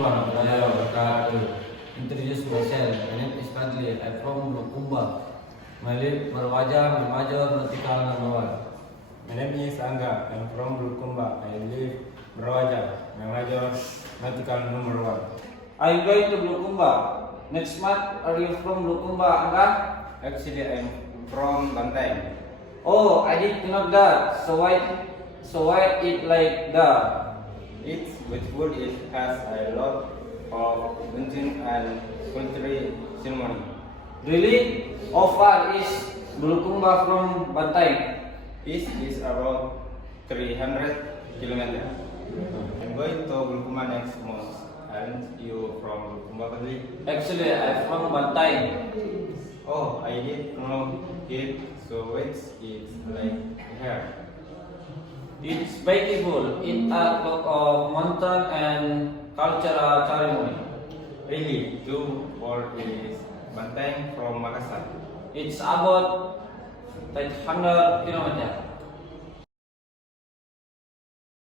warahmatullahi wabarakatuh. Introduce myself. My name is Fadli. I'm from Lukumba. My live Marwaja, my major Nautical number 1. My name is Angga. I'm from Bulukumba. I live Brawaja. My major nautical number 1. Are you going to Lukumba? Next month, are you from Lukumba, Angga? Actually, I'm from Banteng. Oh, I didn't know that. So why it like that? It's beautiful. It has a lot of dancing and cultural ceremony. Really? How far is Bulukumba from Bantay? It is about 300 kilometers. I'm going to Bulukumba next month. Aren't you from Bulukumba, Fadli? Actually, I'm from Bantay. Oh, I didn't know it. So it's like here. It's beautiful. It's a lot of mountain and cultural ceremony. Really, too far is Banteng from Makassar. It's about 500 kilometers.